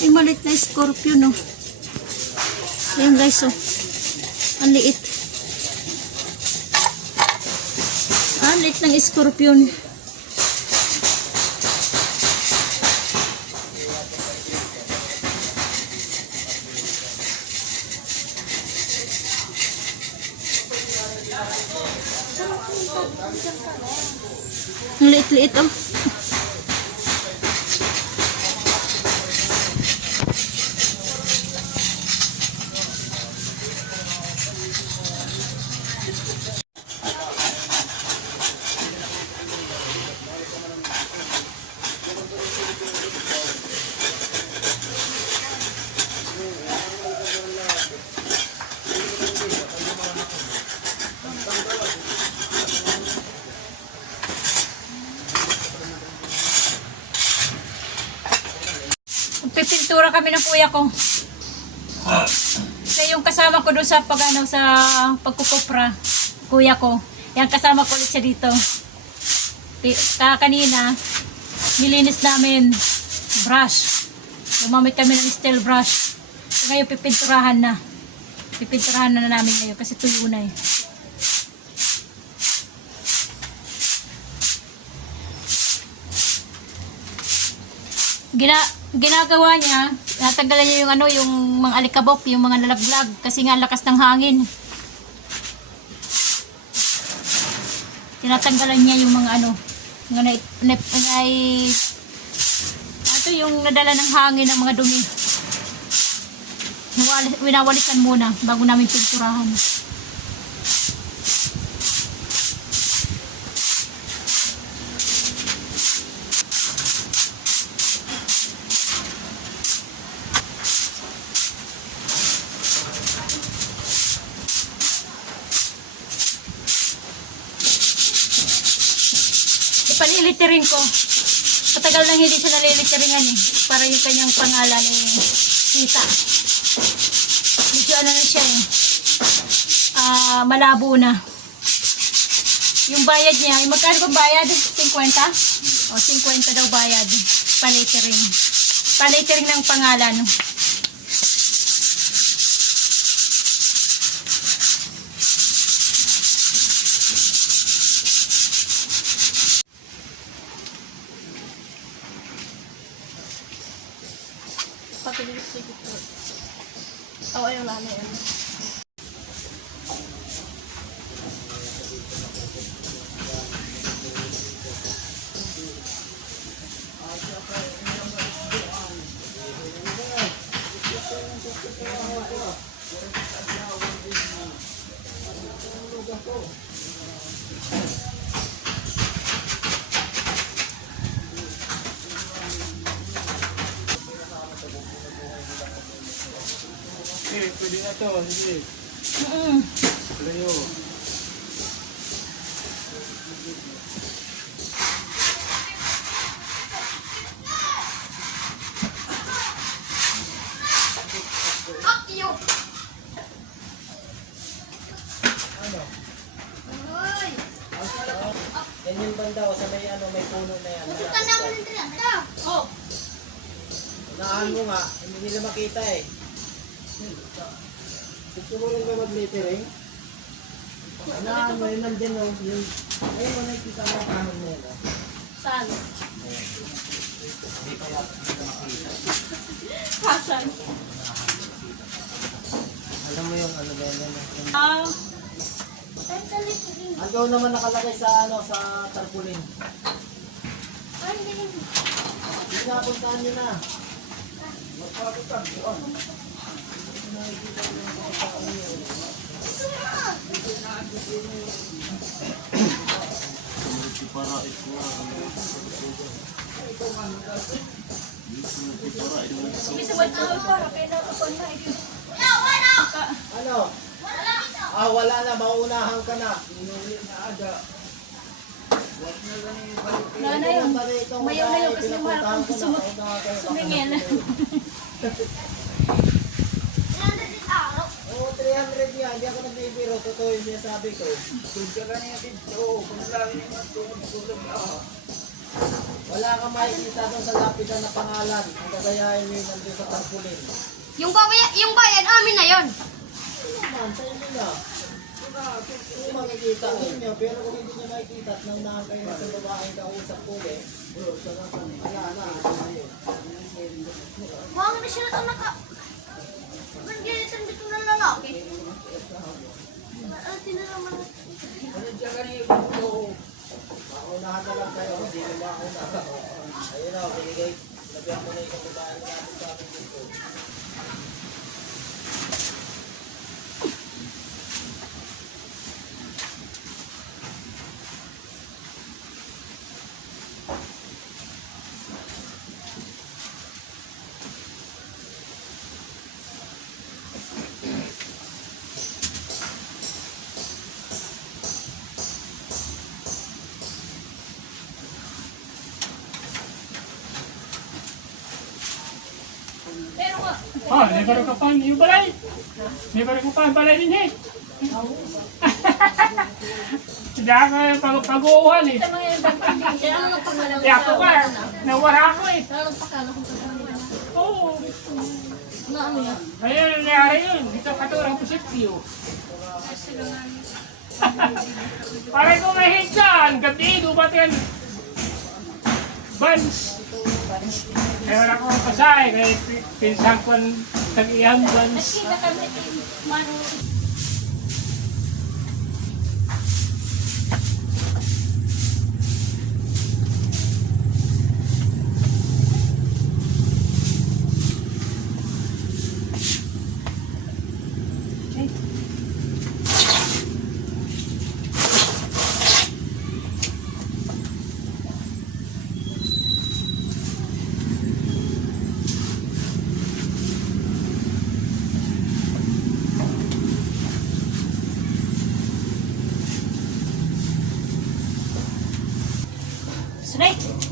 Ay, malit na scorpion, no. Ayan, guys, oh. Ang liit. Ang liit ng scorpion. Ang liit-liit, oh. Pipintura kami ng kuya ko. Kasi yung kasama ko doon sa sa pagkukupra, kuya ko. Yan, kasama ko ulit siya dito. Kanina, nilinis namin brush. Gumamit kami ng steel brush. So, ngayon pipinturahan na. Pipinturahan na namin ngayon kasi tuyo na eh. Ginagawa niya, natanggalan niya yung yung mga alikabok, yung mga nalaglag kasi nga lakas ng hangin. Tinatanggalan niya yung mga mga yung nadala ng hangin ng mga dumi. Winawalikan muna bago namin pinturahan. Palilitirin ko. Patagal lang hindi siya nalilitiringan eh. Para yung kanyang pangalan eh, kita. Medyo na siya eh. Malabo na. Yung bayad niya, magkano ba bayad? 50? O, 50 daw bayad. Palitiring. Palitiring ng pangalan. Pagkiligit po. Oo, ayun lang yan. Pwede na to, hindi. Layo. Ano? Yan yung banda o sa may puno na yan. Usukan naman ng tira. Oh. Unahan mo nga, hindi nila makita eh. Gusto mo lang ba mag-littering? Unahan mo yun nandyan o. Ayun mo nakikita mo kanon mo yun o. Saan? Hindi pa yata nila makita. Hasan? Alam mo yung ano ba yan? Hanggaw naman nakalagay sa sa tarpaulin. Ay, hindi. Hindi na, puntahan nyo na. Magpapuntahan doon. Nakikita nyo yung mga tao nyo. Para ito. Ano? Wala na, mauunahan ka na. Inuwi na aga. Wag na lang yung balik. Wala na yun. Umayaw na yun kasi yung mahal kang sumingil. Oo, 300 yan. Hindi ako nagbibiro. Totoo yung sinasabi ko. Doon ka lang yung video. Kung lang yung matulog na. Wala kang makikita doon sa lapidan na pangalan. Ang gagayahin mo yun nandun sa tarpulin. Yung bayan, amin na yon. Ano naman, sa inyo na. Kung makikita ninyo, pero kung hindi nyo makikita at nang nakakayo sa babaeng kausap ko wala na. Huwag na sila ito nag-gilitan dito ng lalaki. Tinalaman na. Ano dyan kanina yung maunahan na lang kayo, hindi nyo mauna. Ayun na, binigay. Nabiyang mo na yung babaeng natin sa amin dito. Pero nga, Oh, may baru ka pa yung balay. May baru ka pa ang balay din eh. Hindi ako pag-uuhan eh. sa mga ibang ano nang pangalan Kaya ako ka, nawara ako eh. Ano nang pangalan kung pangalan? Oo. Na ano yan? Ngayon nangyari yun. Dito katurang posityo. Parang kung mahig dyan, gabi, dubat yan. Bans. Kaya wala akong pasay, kaya pinsan ko ang tag-iyang bans. Nakita kami Manu. Straight.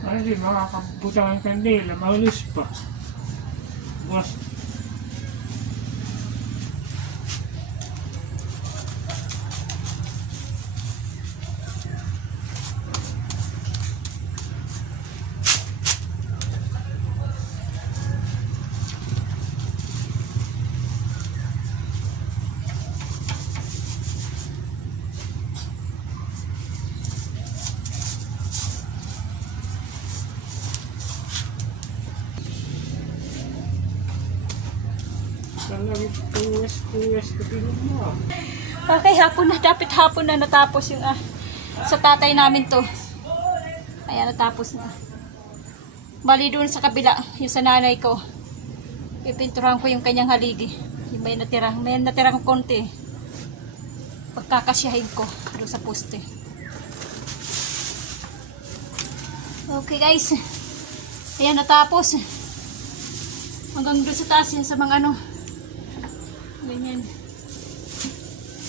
Ay, di makakabutang ang kandila, mahulus pa. Boss. Talagang puwes ka pinag mo. Okay, hapon na. Dapat hapon na natapos yung sa tatay namin to. Ayan, natapos na. Bali doon sa kabila, yung sa nanay ko. Pipinturahan ko yung kanyang haligi. Yung may natirang konti. Pagkakasyahin ko doon sa poste. Okay guys. Ayan, natapos. Hanggang doon sa taas yan sa mga ganyan.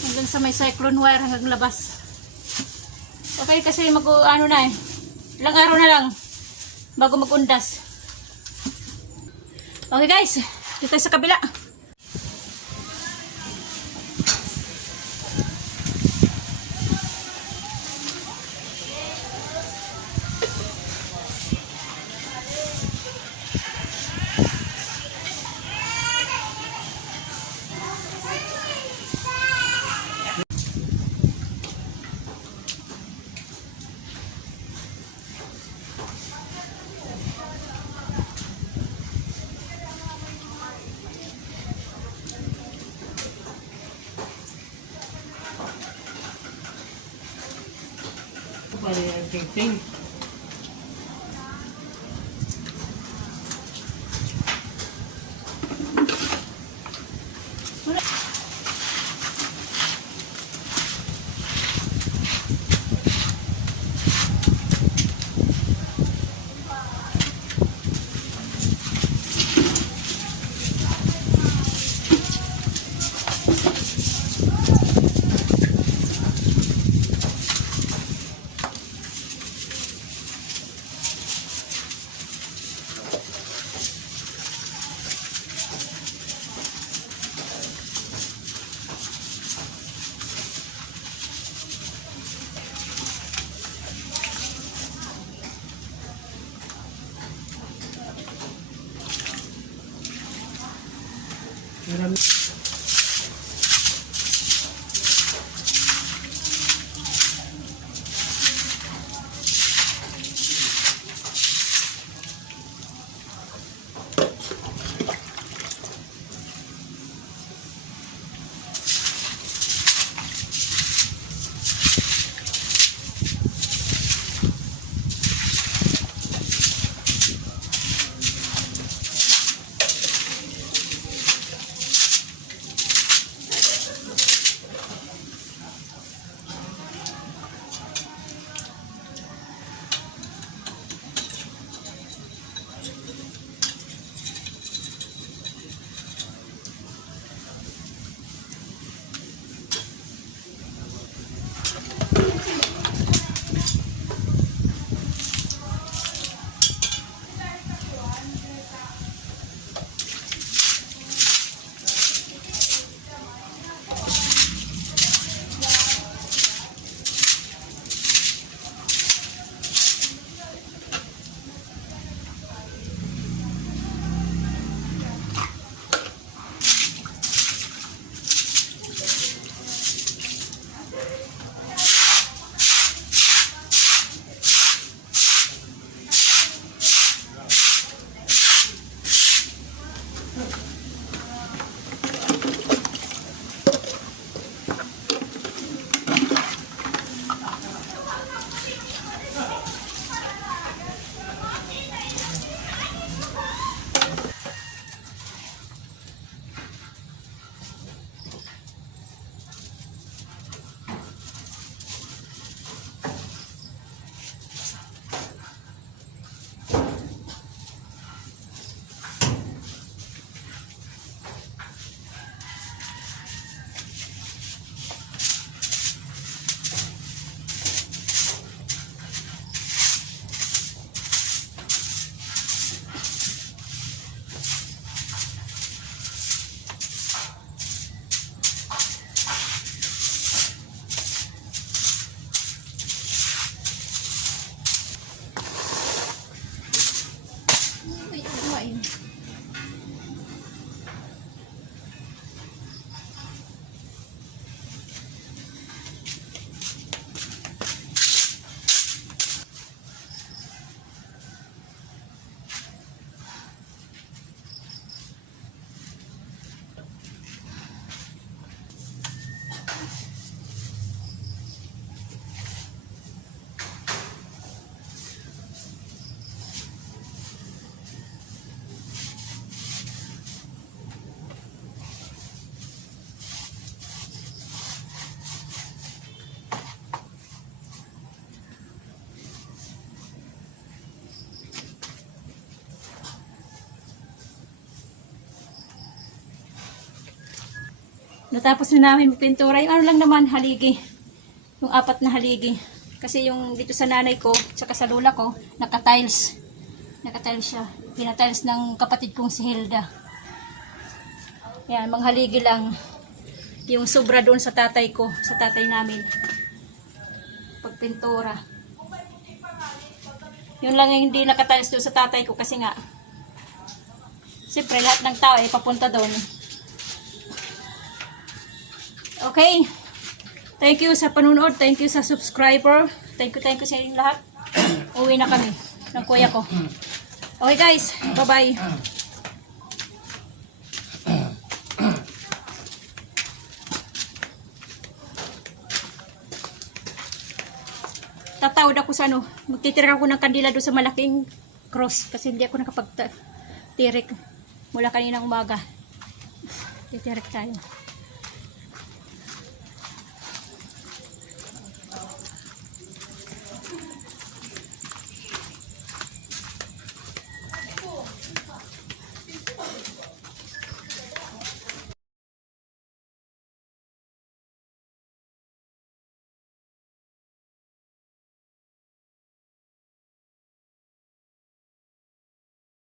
Hanggang sa may cyclone wire hanggang labas. Okay kasi ilang araw na lang bago magundas. Okay guys, dito sa kabila. Pwede yung ting-ting. Marami. Natapos na namin magpintura. Yung ano lang naman, haligi. Yung 4 na haligi. Kasi yung dito sa nanay ko, tsaka sa lola ko, naka-tiles. Naka-tiles siya. Pinatiles ng kapatid kong si Hilda. Yan, mga haligi lang. Yung sobra doon sa tatay ko, sa tatay namin. Pagpintura. Yun lang yung hindi naka-tiles doon sa tatay ko kasi nga, siyempre lahat ng tao ay papunta doon. Okay. Thank you sa panunood. Thank you sa subscriber. Thank you sa inyong lahat. Uwi na kami ng kuya ko. Okay guys. Bye-bye. Tatawad ako sa ano. Magtitira ako ng kandila doon sa malaking cross. Kasi hindi ako nakapag-tirik mula kaninang umaga. Titirik tayo.